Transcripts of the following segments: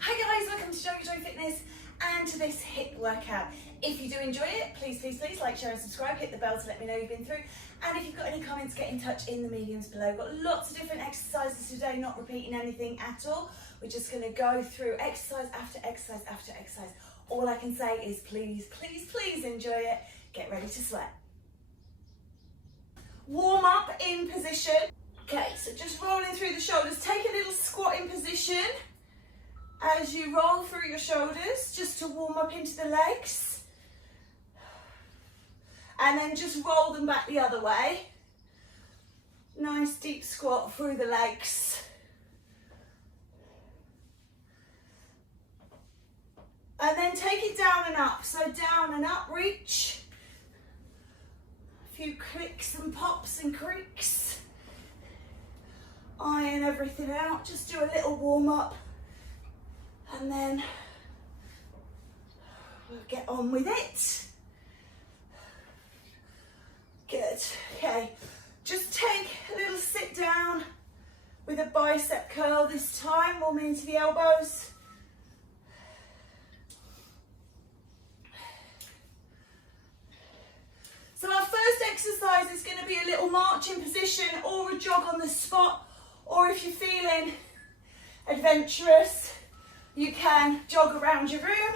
Hi guys, welcome to JoeGa Fitness and to this HIIT workout. If you do enjoy it, please like, share and subscribe, hit the bell to let me know you've been through. And if you've got any comments, get in touch in the mediums below. We've got lots of different exercises today, not repeating anything at all. We're just going to go through exercise after exercise after exercise. All I can say is please enjoy it. Get ready to sweat. Warm up in position. Okay, so just rolling through the shoulders. Take a little squat in position as you roll through your shoulders, just to warm up into the legs. And then just roll them back the other way. Nice deep squat through the legs. And then take it down and up. So down and up, reach. A few clicks and pops and creaks. Iron everything out. Just do a little warm up. And then we'll get on with it. Good. Okay. Just take a little sit down with a bicep curl this time, warming into the elbows. So our first exercise is going to be a little marching position or a jog on the spot, or if you're feeling adventurous, you can jog around your room.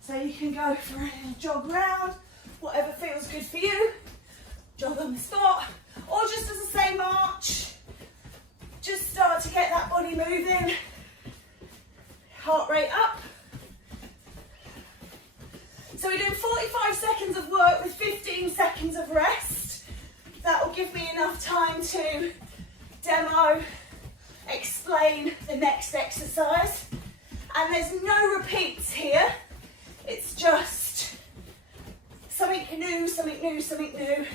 So you can go for a little jog round, whatever feels good for you. Jog on the spot, or just as I say, march. Just start to get that body moving. Heart rate up. So we're doing 45 seconds of work with 15 seconds of rest. That will give me enough time to demo, explain the next exercise. And there's no repeats here. It's just something new, something new, something new.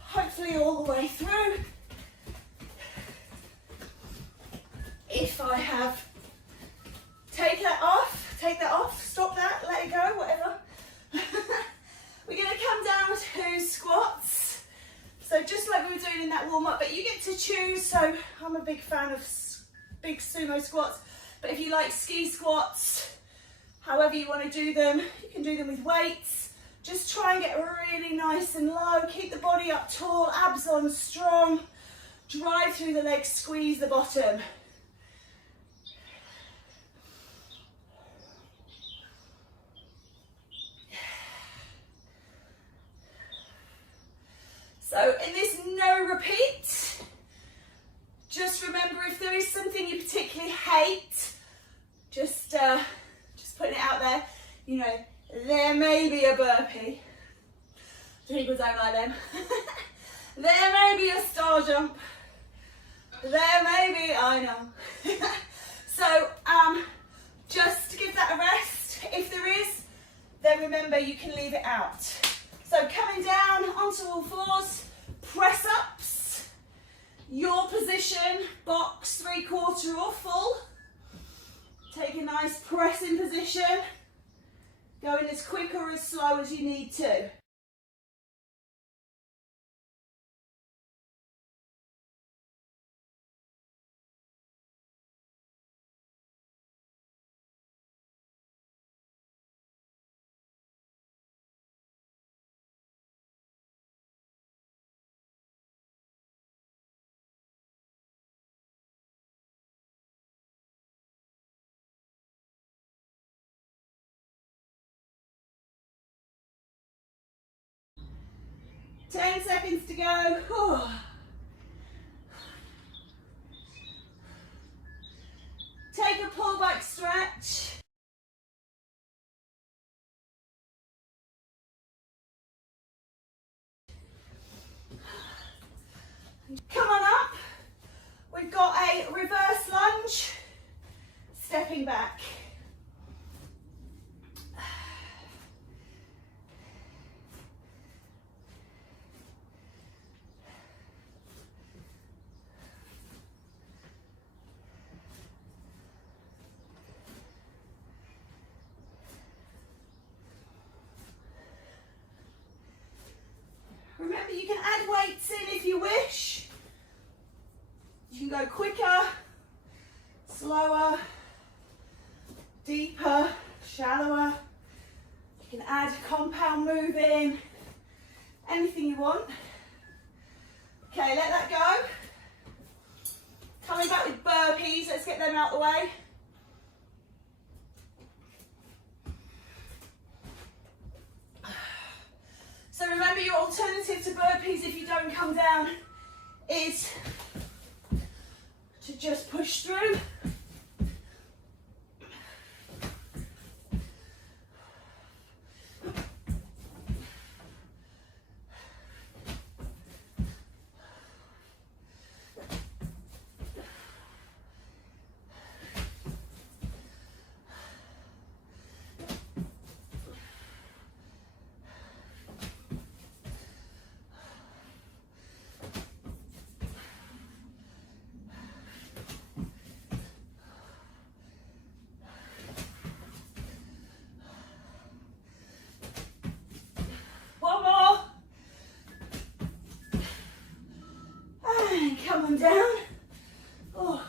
Hopefully all the way through. If I have, take that off, stop that, let it go, whatever. We're going to come down to squats. So just like we were doing in that warm up, but you get to choose. So I'm a big fan of big sumo squats. But if you like ski squats, however you want to do them, you can do them with weights. Just try and get really nice and low. Keep the body up tall, abs on strong. Drive through the legs, squeeze the bottom. So in this no repeat, just remember if there is something you particularly hate, just putting it out there, you know, there may be a burpee. People don't like them. There may be a star jump. There may be, I know. So just give that a rest. If there is, then remember you can leave it out. So coming down onto all fours, press ups, your position, box, 3/4 or full. Take a nice pressing position, going as quick or as slow as you need to. Ten seconds to go. Whew. Take a pull back stretch. Come on up. We've got a reverse lunge, stepping back. Remember, you can add weights in if you wish. You can go quicker, slower, deeper, shallower. You can add a compound move in, anything you want. Okay, let that go. Coming back with burpees, let's get them out of the way. So remember, your alternative to burpees if you don't come down is to just push through. Come on down. Oh.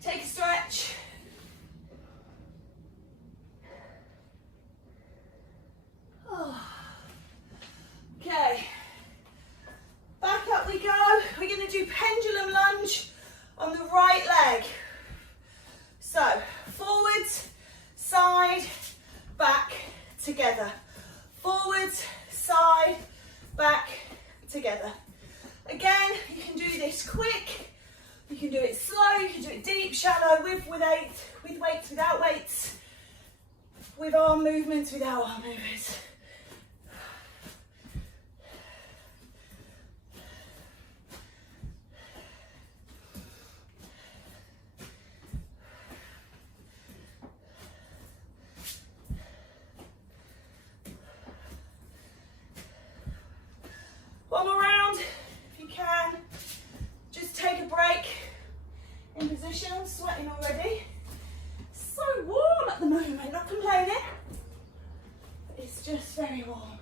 Take a stretch. Oh. Okay. Back up we go. We're going to do pendulum lunge on the right leg. So, forwards, side, back, together. Forwards, side, back, together. Again, you can do this quick, you can do it slow, you can do it deep, shallow, with weights, without weights, with arm movements, without arm movements. One more round. Can just take a break in position. I'm sweating already. So warm at the moment, not complaining. It's just very warm.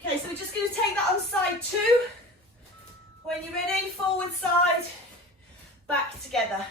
Okay, so we're just going to take that on side 2. When you're ready, forward, side, back together.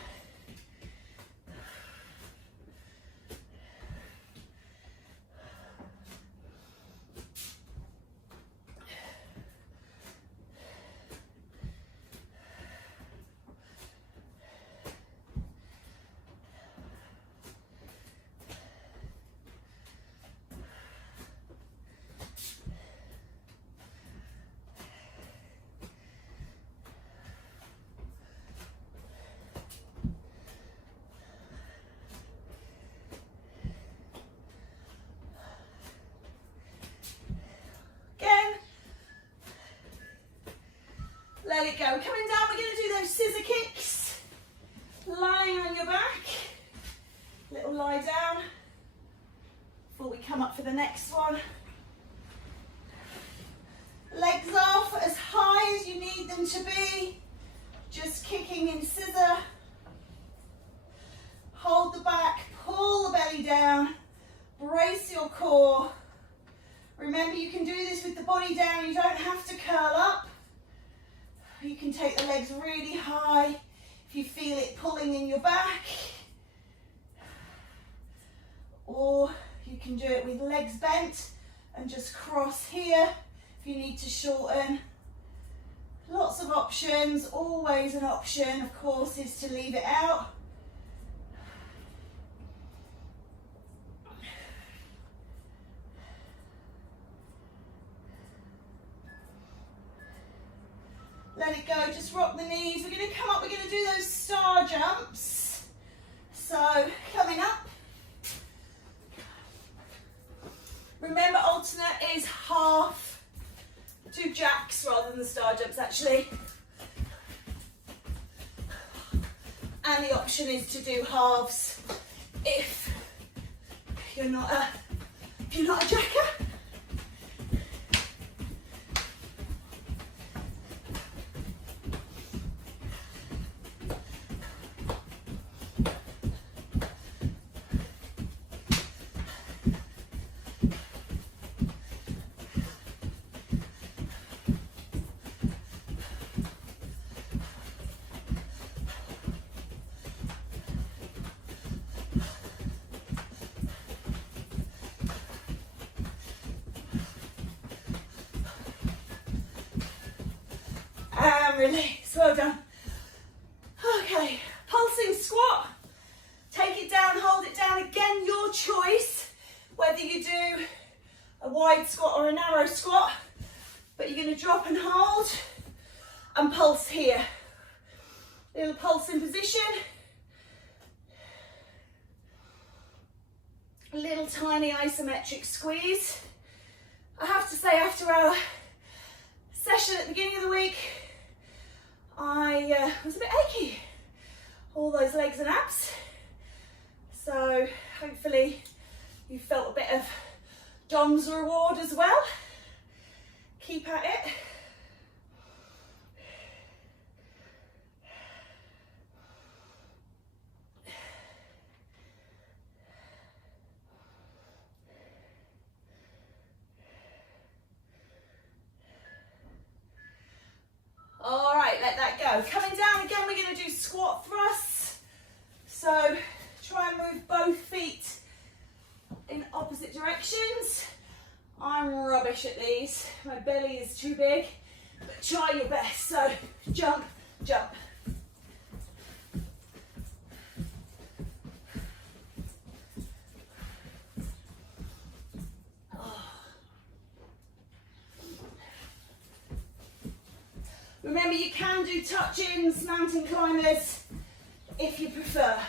Let it go. Coming down, we're going to do those scissor kicks. Lying on your back. Little lie down before we come up for the next one. Legs off as high as you need them to be. Just kicking in scissor. Hold the back, pull the belly down. Brace your core. Remember, you can do this with the body down. You don't have to curl up. You can take the legs really high if you feel it pulling in your back. Or you can do it with legs bent and just cross here if you need to shorten. Lots of options. Always an option, of course, is to leave it out. Let it go, just rock the knees. We're going to come up, we're going to do those star jumps. So, coming up. Remember, alternate is half. Do jacks rather than the star jumps, actually. And the option is to do halves if you're not a jacker. release. Well done. Okay, pulsing squat. Take it down, hold it down. Again, your choice, whether you do a wide squat or a narrow squat, but you're going to drop and hold and pulse here. Little pulsing position. A little tiny isometric squeeze. I have to say, after our session at the beginning of the week, I was a bit achy. All those legs and abs. So hopefully you felt a bit of Dom's reward as well. Keep at it. All right, let that go. Coming down again, we're going to do squat thrusts. So try and move both feet in opposite directions. I'm rubbish at these. My belly is too big, but try your best. So jump, jump. Remember, you can do touch-ins, mountain climbers, if you prefer.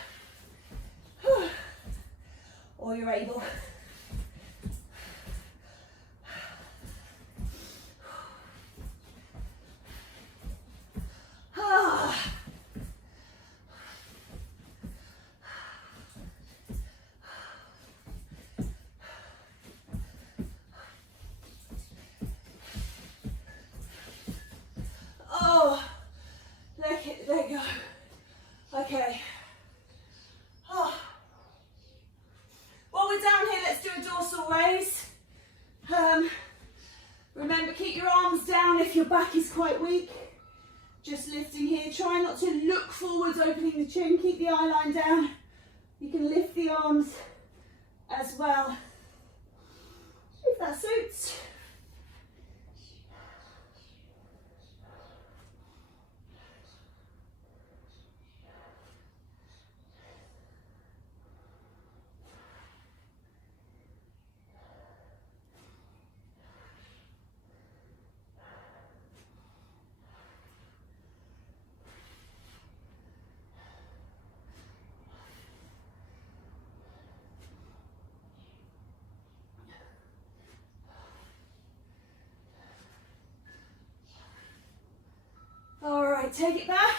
Or you're able. Oh, let go. Okay. Oh. While we're down here, let's do a dorsal raise. Remember, keep your arms down if your back is quite weak. Just lifting here. Try not to look forwards, opening the chin. Keep the eye line down. You can lift the arms as well, if that suits. All right, take it back.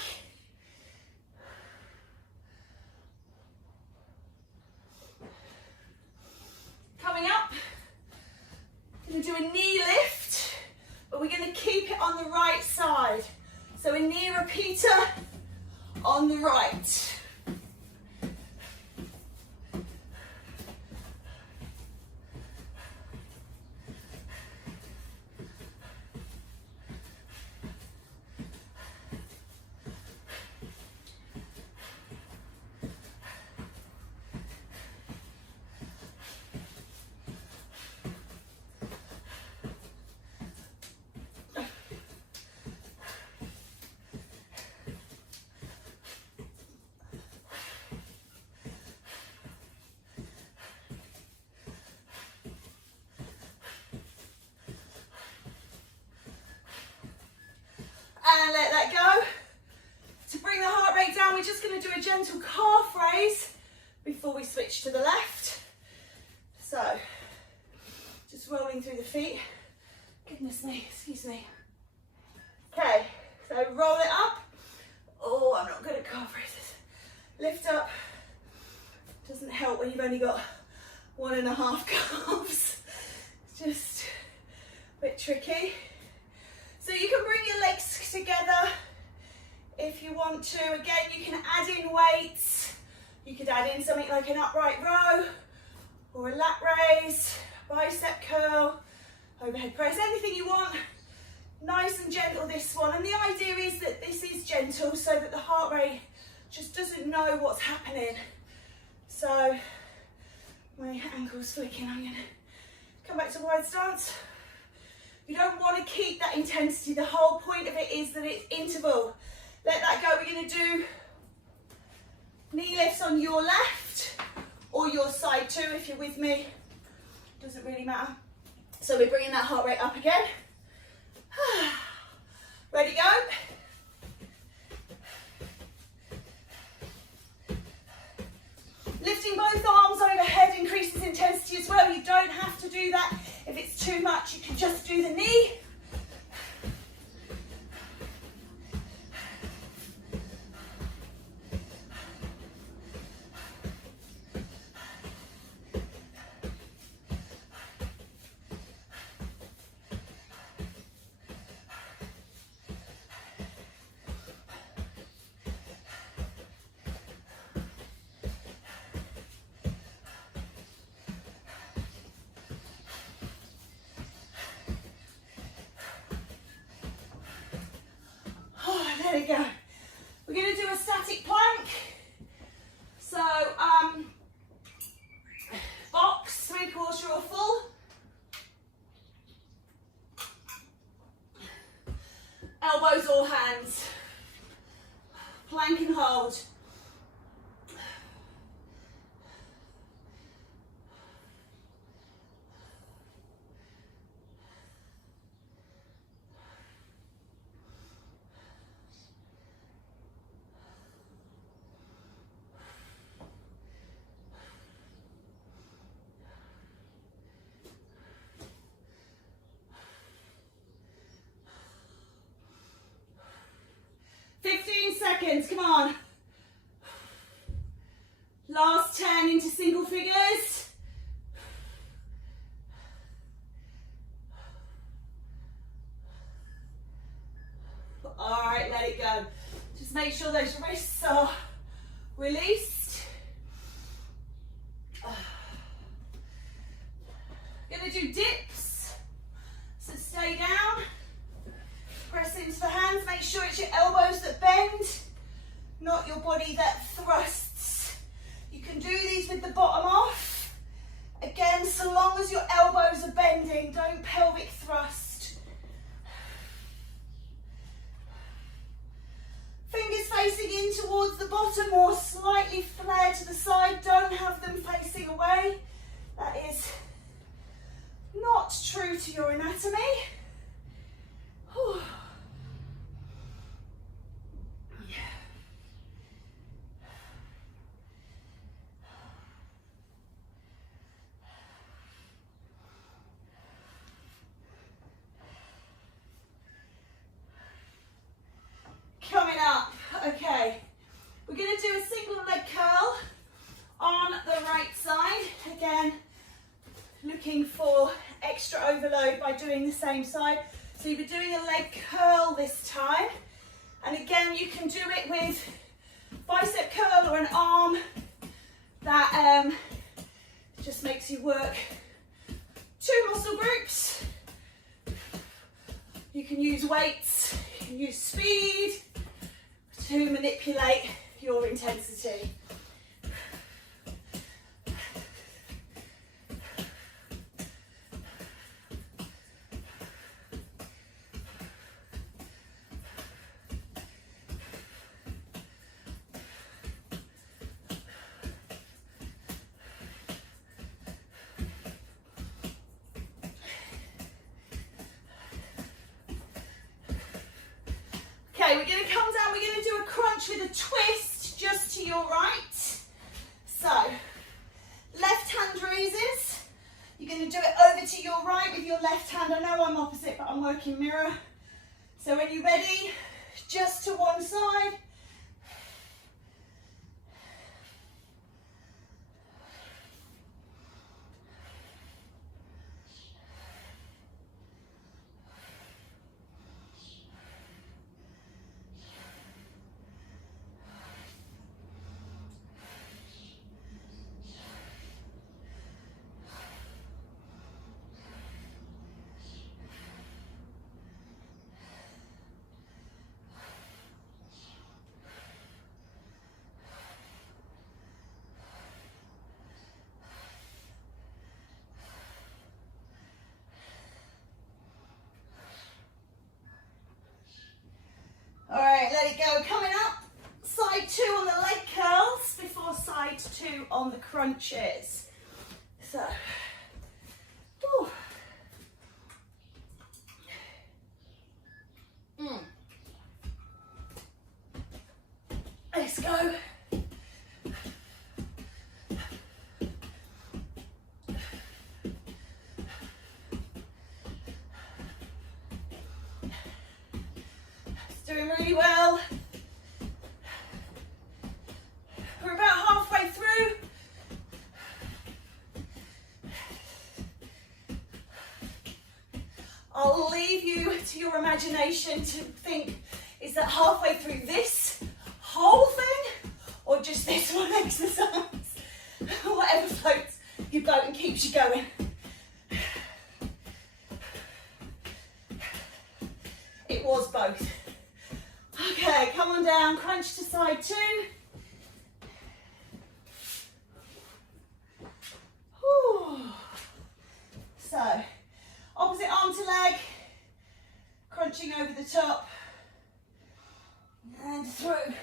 Coming up, going to do a knee lift, but we're going to keep it on the right side. So a knee repeater on the right. And let that go. To bring the heart rate down, we're just going to do a gentle calf raise before we switch to the left. So, just rolling through the feet. Goodness me, excuse me. Okay, so roll it up. Oh, I'm not good at calf raises. Lift up. Doesn't help when you've only got 1.5 calves. Just a bit tricky. So you can bring your legs together if you want to. Again, you can add in weights. You could add in something like an upright row or a lat raise, bicep curl, overhead press, anything you want. Nice and gentle, this one. And the idea is that this is gentle so that the heart rate just doesn't know what's happening. So my ankle's flicking. I'm going to come back to wide stance. You don't want to keep that intensity. The whole point of it is that it's interval. Let that go. We're going to do knee lifts on your left or your side too, if you're with me. Doesn't really matter. So we're bringing that heart rate up again. Ready, go. Lifting both arms overhead increases intensity as well. You don't have to do that. If it's too much, you can just do the knee. There we go. We're going to do a static plank. So, box, 3/4 or full. Elbows or hands. Plank and hold. Seconds, come on. Last 10 into single figures. All right, let it go. Just make sure those wrists are released. Gonna do dips. So stay down. Press into the hands, make sure it's your elbows that bend, not your body that thrusts. You can do these with the bottom off. Again, so long as your elbows are bending, don't pelvic thrust. Fingers facing in towards the bottom or slightly flared to the side, don't have them facing away. That is not true to your anatomy. Whew. Coming up, okay, we're going to do a single leg curl on the right side. Again, looking for extra overload by doing the same side. So you'll be doing a leg curl this time. And again, you can do it with bicep curl or an arm. That just makes you work 2 muscle groups. You can use weights, you can use speed to manipulate your intensity. Okay, we're going to come down, we're going to do a crunch with a twist just to your right. So, left hand raises. You're going to do it over to your right with your left hand. I know I'm opposite, but I'm working mirror. So when you're ready, just to one side. on the crunches. So, whew. Let's go. It's doing really well. We're about halfway through. I'll leave you to your imagination to think, is that halfway through this whole thing or just this one exercise? Whatever floats your boat and keeps you going. It was both. Okay, come on down, crunch to side 2. Whew. So, opposite arm to leg, crunching over the top and through.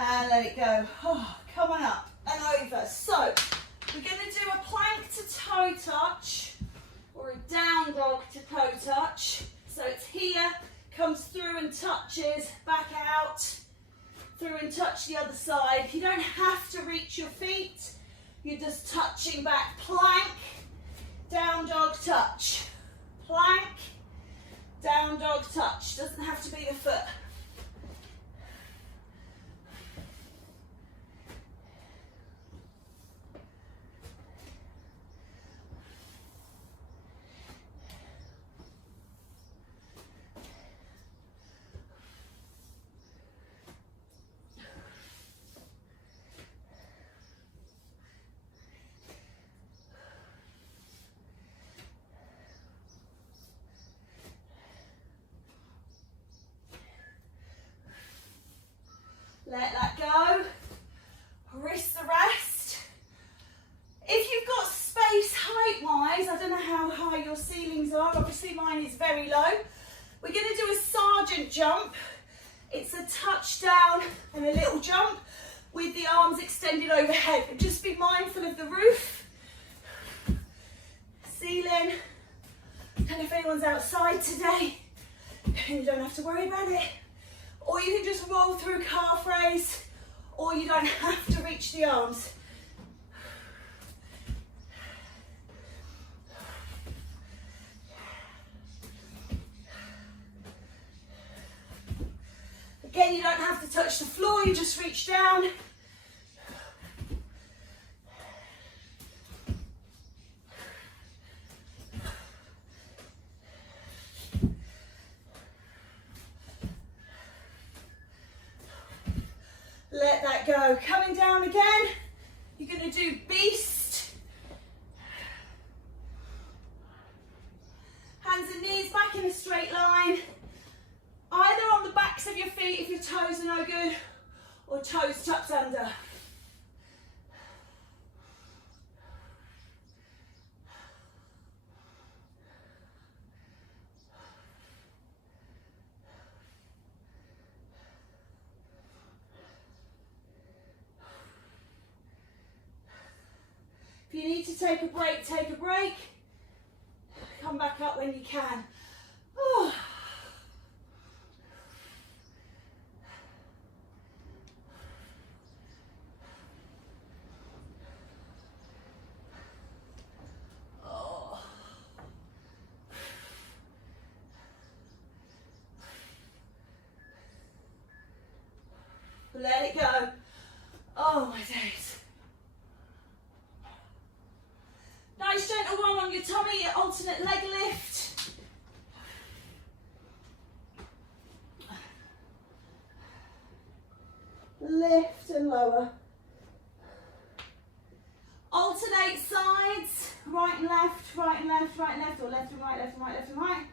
And let it go. Oh, come on up and over. So, we're going to do a plank to toe touch or a down dog to toe touch. So it's here, comes through and touches, back out, through and touch the other side. You don't have to reach your feet. You're just touching back. Plank, down dog touch. Plank, down dog touch. Doesn't have to be the foot. Let that go, wrist the rest. If you've got space height-wise, I don't know how high your ceilings are, obviously mine is very low. We're going to do a sergeant jump. It's a touchdown and a little jump with the arms extended overhead. But just be mindful of the roof, ceiling. I don't know if anyone's outside today, you don't have to worry about it. Or you can just roll through calf raise, or you don't have to reach the arms. Again, you don't have to touch the floor, you just reach down. Let that go. Coming down again, you're going to do beast. Hands and knees back in a straight line. Either on the backs of your feet if your toes are no good, or toes tucked under. If you need to take a break, take a break. Come back up when you can. Oh. Oh. Let it go. Oh my days. lift and lower. Alternate sides, right and left, right and left, right and left, or left and right, left and right, left and right.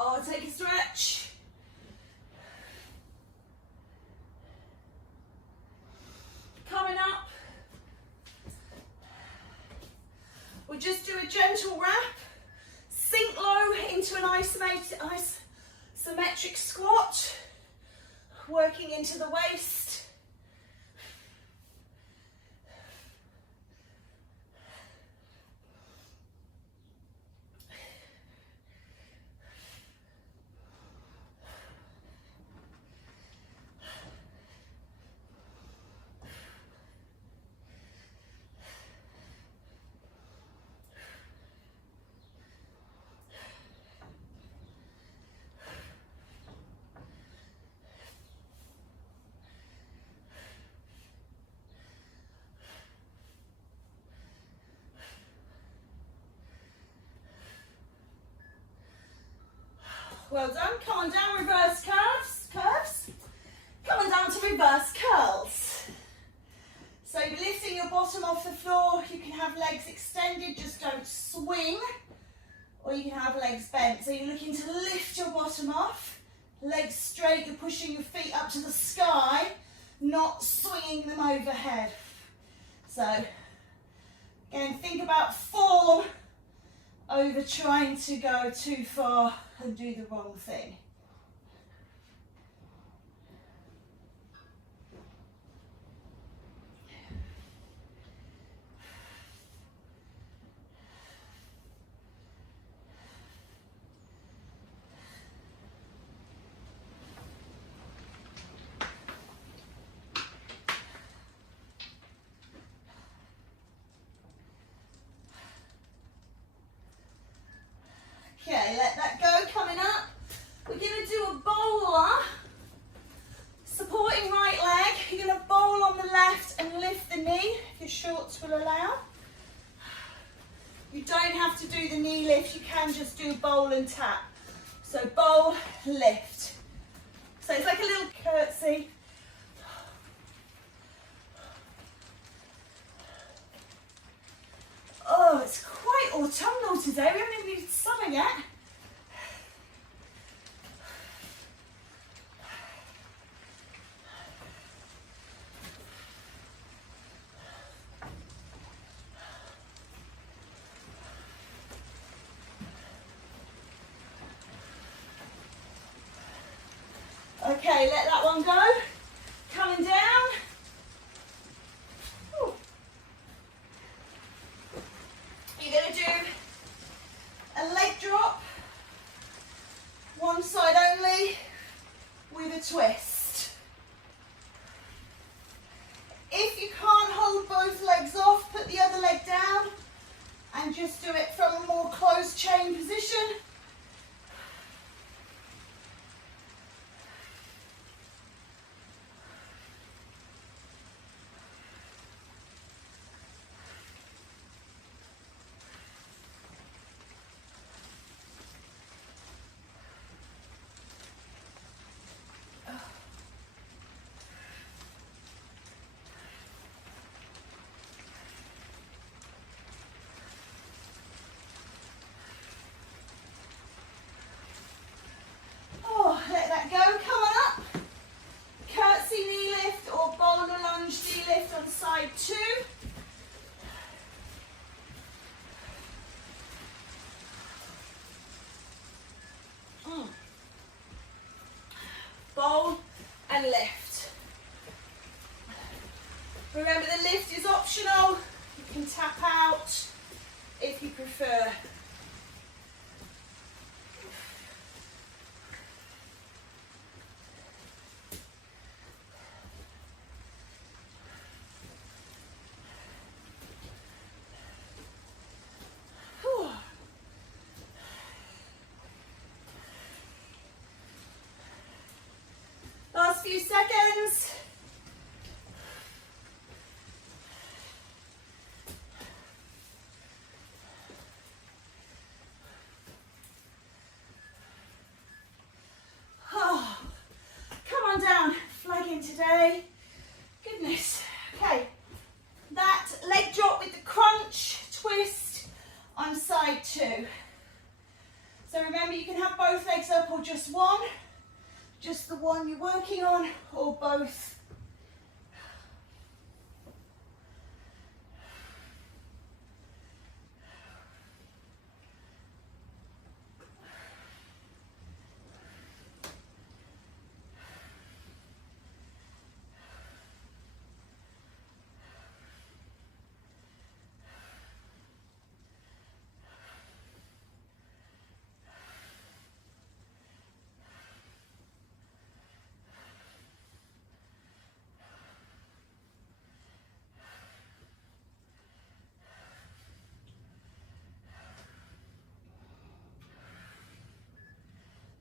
Oh, take a stretch. Coming up, we'll just do a gentle wrap. Sink low into an isometric squat, working into the waist. Well done. Come on down, reverse curves. Come on down to reverse curls. So you're lifting your bottom off the floor. You can have legs extended, just don't swing. Or you can have legs bent. So you're looking to lift your bottom off. Legs straight, you're pushing your feet up to the sky, not swinging them overhead. So, again, think about form over trying to go too far and do the wrong thing. Okay, let that go. Coming up, we're going to do a bowler, supporting right leg. You're going to bowl on the left and lift the knee, if your shorts will allow. You don't have to do the knee lift, you can just do bowl and tap. So bowl, lift. So it's like a little curtsy. Oh, it's quite autumnal today. We haven't even reached summer yet. Okay, let that one go. Coming down. Ooh. You're going to do a leg drop, one side only, with a twist. If you can't hold both legs off, put the other leg down and just do it from a more closed chain position. Side two. Bowl and lift. Remember, the lift is optional. You can tap out if you prefer. few seconds. Oh, come on down, flagging today. Goodness. Okay, that leg drop with the crunch, twist on side 2. So remember, you can have both legs up or just one. Just the one you're working on, or both.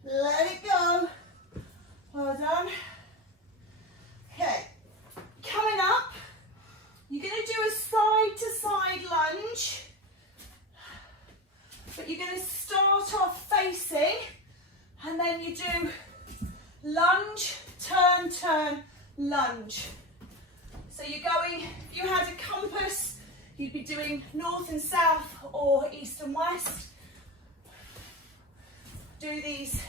Let it go. Well done. Okay, coming up, you're going to do a side to side lunge, but you're going to start off facing, and then you do lunge, turn, turn, lunge. So you're going, if you had a compass, you'd be doing north and south or east and west. Do these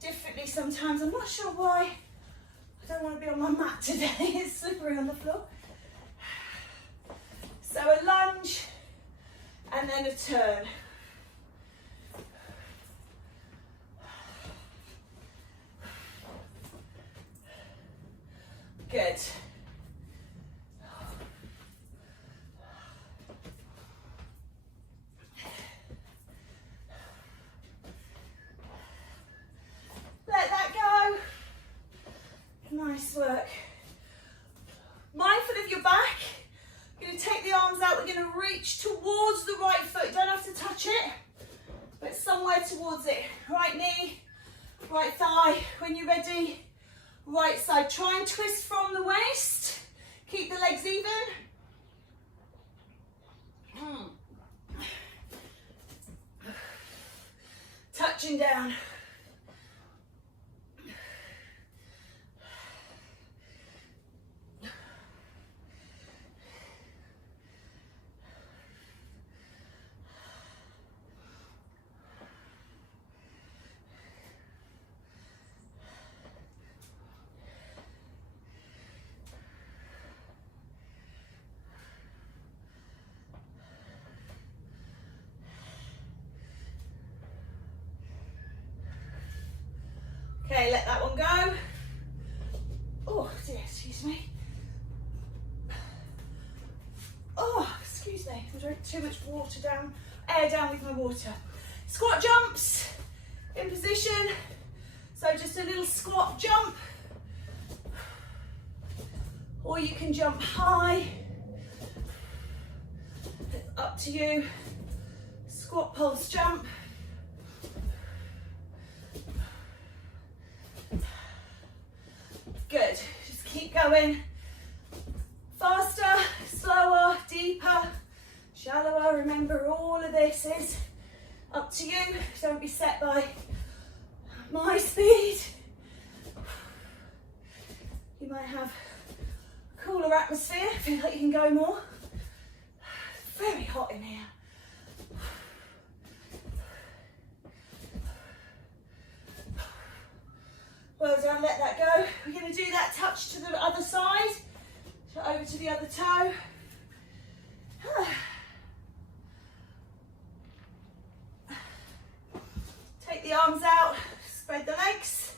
differently sometimes. I'm not sure why. I don't want to be on my mat today. It's slippery on the floor. So a lunge and then a turn. Good. Let that go. Nice work. Mindful of your back. You're going to take the arms out. We're going to reach towards the right foot. You don't have to touch it, but somewhere towards it. Right knee, right thigh. When you're ready, right side. Try and twist from the waist. Keep the legs even. Touching down. Okay, let that one go. Oh dear, excuse me. Oh, excuse me, I drank too much water down, air down with my water. Squat jumps, in position. So just a little squat jump. Or you can jump high. It's up to you. Squat, pulse, jump. Good, just keep going. Faster, slower, deeper, shallower. Remember, all of this is up to you. Don't be set by my speed. You might have a cooler atmosphere, feel like you can go more. Very hot in here. Well done, let that go. We're going to do that touch to the other side. So over to the other toe. Take the arms out, spread the legs.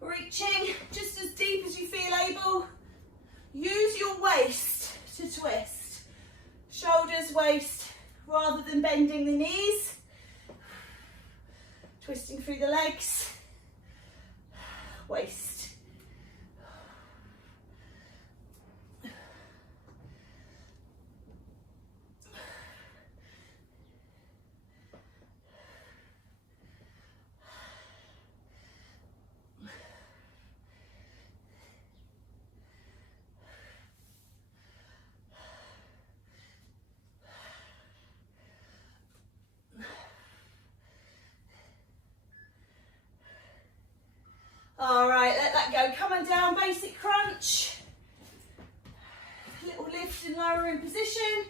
Reaching just as deep as you feel able. Use your waist to twist. Shoulders, waist, rather than bending the knees. Twisting through the legs. Waist. down basic crunch. Little lift and lowering position.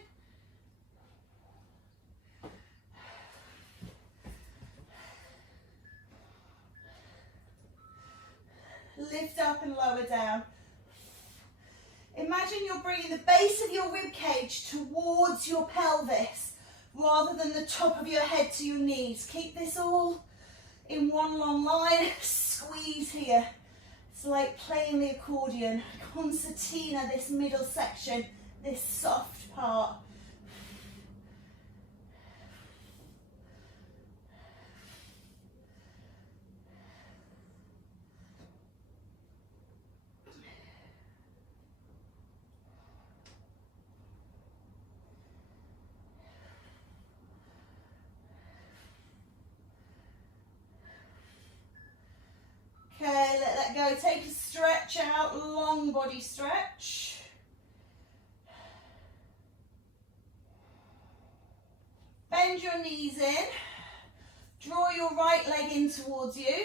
Lift up and lower down. Imagine you're bringing the base of your rib cage towards your pelvis rather than the top of your head to your knees. Keep this all in one long line. Squeeze here. It's like playing the accordion. Concertina, this middle section, this soft part. Okay, let that go. Take a stretch out, long body stretch. Bend your knees in. Draw your right leg in towards you.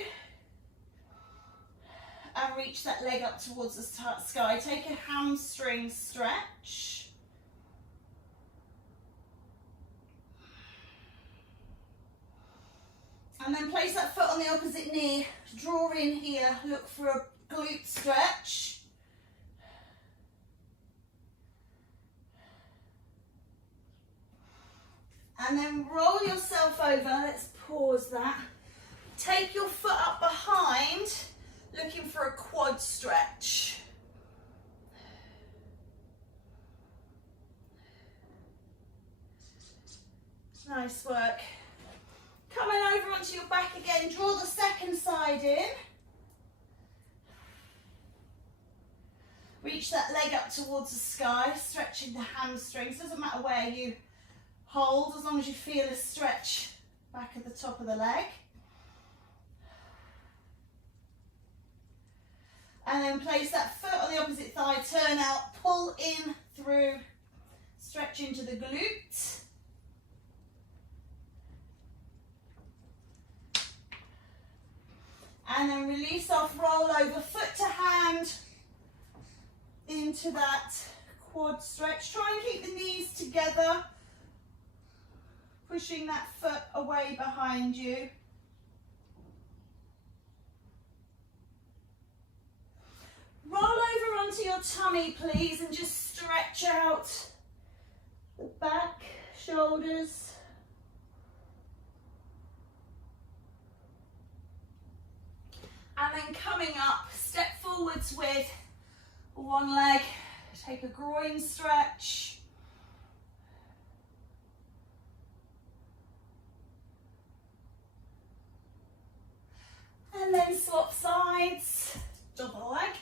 And reach that leg up towards the sky. Take a hamstring stretch. And then place that foot on the opposite knee. Draw in here. Look for a glute stretch. And then roll yourself over. Let's pause that. Take your foot up behind, looking for a quad stretch. Nice work. Coming over onto your back again, draw the second side in. Reach that leg up towards the sky, stretching the hamstrings. Doesn't matter where you hold, as long as you feel a stretch back at the top of the leg. And then place that foot on the opposite thigh, turn out, pull in through, stretch into the glute. And then release off, roll over, foot to hand into that quad stretch. Try and keep the knees together, pushing that foot away behind you. Roll over onto your tummy, please, and just stretch out the back, shoulders. And then coming up, step forwards with one leg, take a groin stretch. And then swap sides, double leg.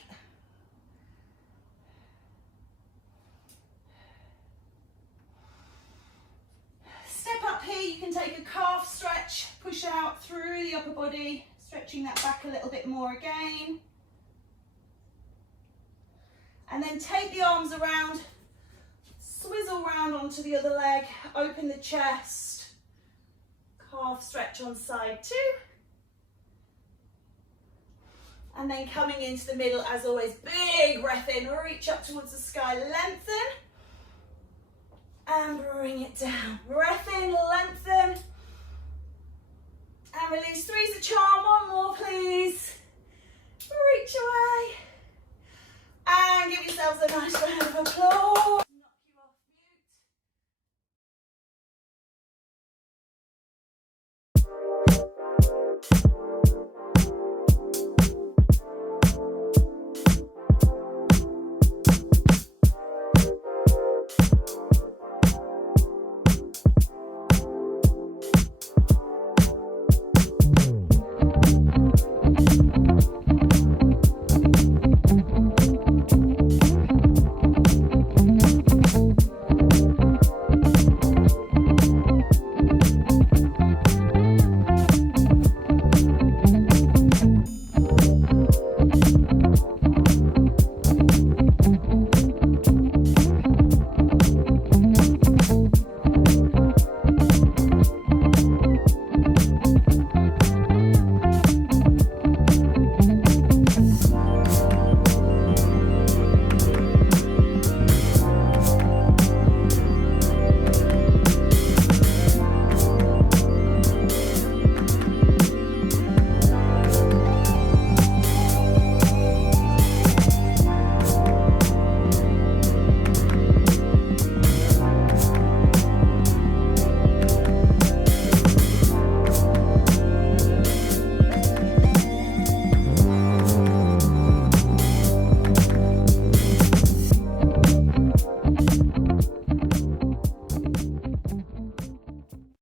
Step up here, you can take a calf stretch, push out through the upper body. Stretching that back a little bit more again. And then take the arms around, swizzle round onto the other leg, open the chest, calf stretch on side 2. And then coming into the middle, as always, big breath in, reach up towards the sky, lengthen, and bring it down. Breath in, lengthen,